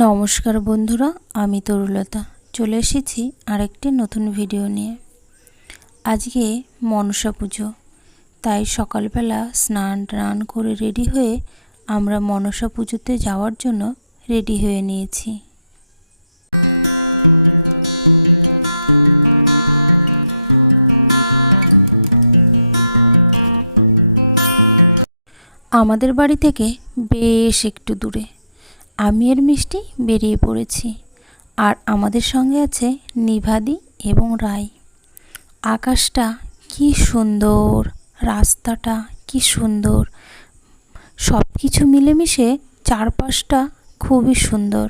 নমস্কার বন্ধুরা, আমি তরুলতা চলে এসেছি আরেকটি নতুন ভিডিও নিয়ে। আজকে মনসা পুজো, তাই সকালবেলা স্নান টান করে রেডি হয়ে আমরা মনসা পুজোতে যাওয়ার জন্য রেডি হয়ে নিয়েছি। আমাদের বাড়ি থেকে বেশ একটু দূরে আমি আর মিষ্টি বেরিয়ে পড়েছি, আর আমাদের সঙ্গে আছে নিভাদি এবং রাই। আকাশটা কি সুন্দর, রাস্তাটা কি সুন্দর, সব কিছু মিলেমিশে চারপাশটা খুবই সুন্দর।